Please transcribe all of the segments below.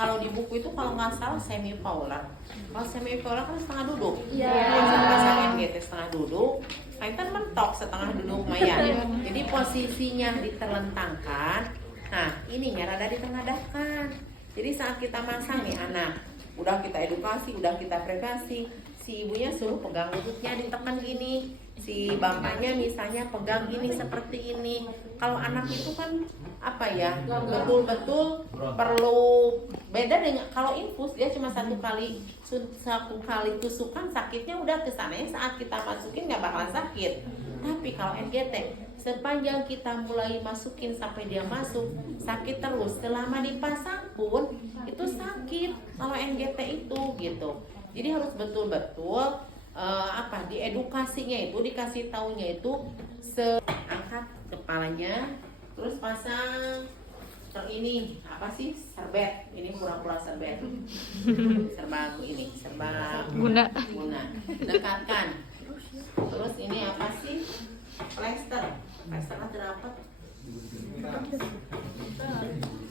kalau di buku itu kalau nggak salah semipolar. Kalau semipolar kan setengah duduk. Iya. Bahasa NGT setengah duduk. Kaitan mentok setengah duduk Maya. Jadi posisinya diterlentangkan. Nah, ininya rada ditengadahkan. Jadi saat kita masang nih anak, udah kita edukasi, udah kita privasi, si ibunya suruh pegang lututnya ditekan gini, si bapaknya misalnya pegang gini seperti ini. Kalau anak itu kan apa ya, betul-betul perlu beda dengan kalau infus, dia cuma satu kali tusukan sakitnya udah kesana ya, saat kita masukin nggak bakalan sakit. Tapi kalau NGT sepanjang kita mulai masukin sampai dia masuk sakit terus, selama dipasang pun itu sakit kalau NGT itu gitu. Jadi harus betul-betul diedukasinya itu, dikasih taunya itu angkat kepalanya, terus pasang ini apa sih, serbet, ini pura-pura serbet, serba guna, dekatkan. Terus ini apa sih, plester ada apa?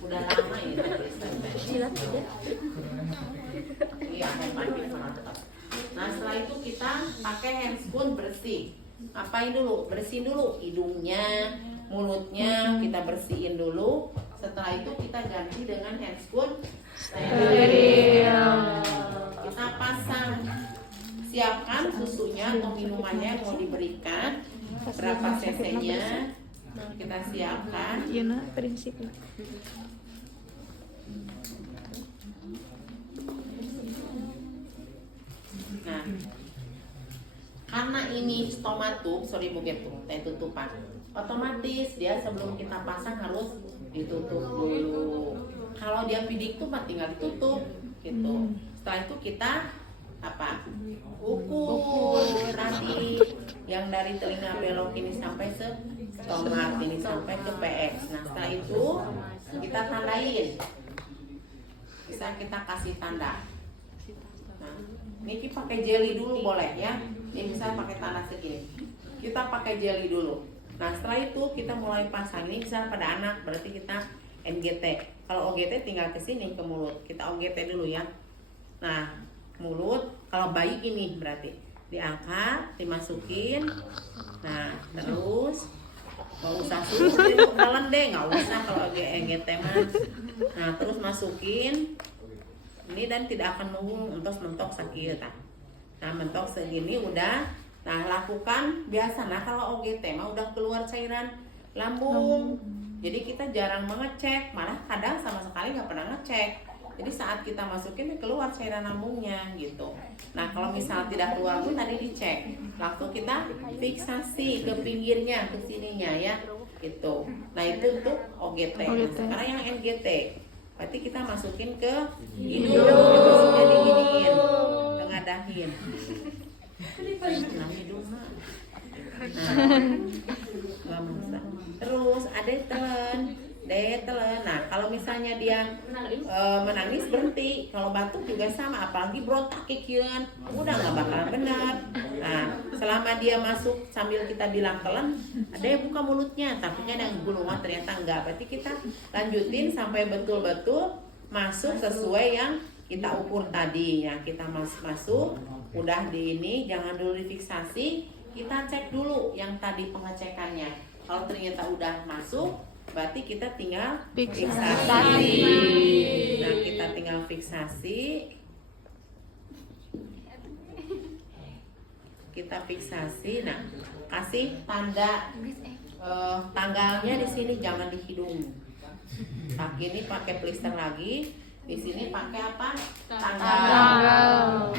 Udah lama ini plester. Iya, nah setelah itu kita pakai handscoon bersih. Apain dulu? Bersihin dulu hidungnya, mulutnya kita bersihin dulu. Setelah itu kita ganti dengan handscoon steril. Kita pasang. Siapkan susunya atau minumannya yang mau diberikan, berapa cc-nya kita siapkan. Iya, prinsipnya. Nah, karena ini stomatum, tutupan, otomatis dia sebelum kita pasang harus ditutup dulu. Kalau dia pidiktum tinggal ditutup gitu. Setelah itu kita ukur tadi yang dari telinga belok ini sampai stomat ini sampai ke PX. Nah setelah itu kita tandain, bisa kita kasih tanda. Nah, ini pakai jeli dulu boleh ya. Ini bisa pakai tanda segini. Kita pakai jeli dulu. Nah setelah itu kita mulai pasang. Ini bisa pada anak, berarti kita NGT. Kalau OGT tinggal ke sini ke mulut. Kita OGT dulu ya. Nah mulut, kalau bayi ini berarti diangkat, dimasukin. Nah terus nggak usah suruh jalan deh, nggak usah kalau NGT mah. Nah terus masukin ini dan tidak akan nunggu mentok sakit. Nah mentok segini udah. Nah lakukan biasa. Nah kalau OGT mah udah keluar cairan lambung, jadi kita jarang mengecek, malah kadang sama sekali nggak pernah ngecek. Jadi saat kita masukin keluar cairan lambungnya gitu. Nah kalau misalnya tidak keluar pun tadi dicek, langsung kita fiksasi ke pinggirnya, ke sininya ya gitu. Nah itu untuk OGT. Nah, sekarang yang NGT, berarti kita masukin ke hidung, terusnya diginiin, ngadahin. Nah hidung mah. Nah, terus ada telan. Nah kalau misalnya dia menangis berhenti, kalau batuk juga sama, apalagi berontak kikiran, udah nggak bakalan benar. Nah selama dia masuk sambil kita bilang telan, ada yang buka mulutnya, takutnya ada yang gulungan, ternyata enggak. Berarti kita lanjutin sampai betul-betul masuk sesuai yang kita ukur tadi ya. Kita masuk, udah di ini, jangan dulu difiksasi, kita cek dulu yang tadi pengecekannya. Kalau ternyata udah masuk, berarti kita tinggal fiksasi. Nah kita tinggal fiksasi. Nah kasih tanda tanggalnya di sini, jangan di hidung. Kaki ini pakai plester lagi. Di sini pakai apa? Tanggal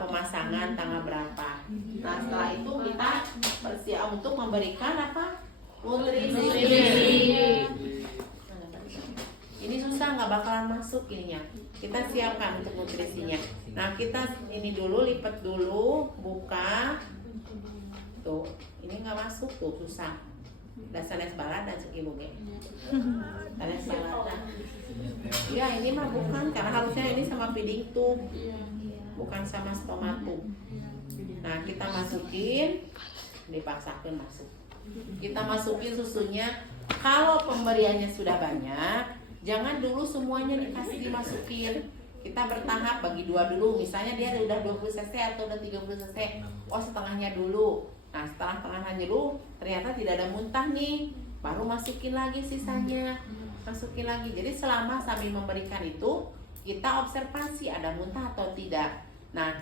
pemasangan, tanggal berapa. Nah setelah itu kita bersiap untuk memberikan apa? Nutrisi. Ini susah, nggak bakalan masuk ininya. Kita siapkan untuk nutrisinya. Nah kita ini dulu, lipat dulu, buka. Tuh, ini nggak masuk tuh, susah. Sanes balat dan segi boge. Sanes balat. Ya ini mah bukan, karena harusnya ini sama feeding tube, bukan sama stomatum. Nah kita masukin, dipaksakan masuk. Kita masukin susunya. Kalau pemberiannya sudah banyak, Jangan dulu semuanya dimasukin. Kita bertahap, bagi dua dulu. Misalnya dia udah 20 cc atau udah 30 cc. Oh, setengahnya dulu. Nah, setelah tengahnya dulu ternyata tidak ada muntah nih. Baru masukin lagi sisanya. Masukin lagi. Jadi selama sambil memberikan itu, kita observasi ada muntah atau tidak. Nah,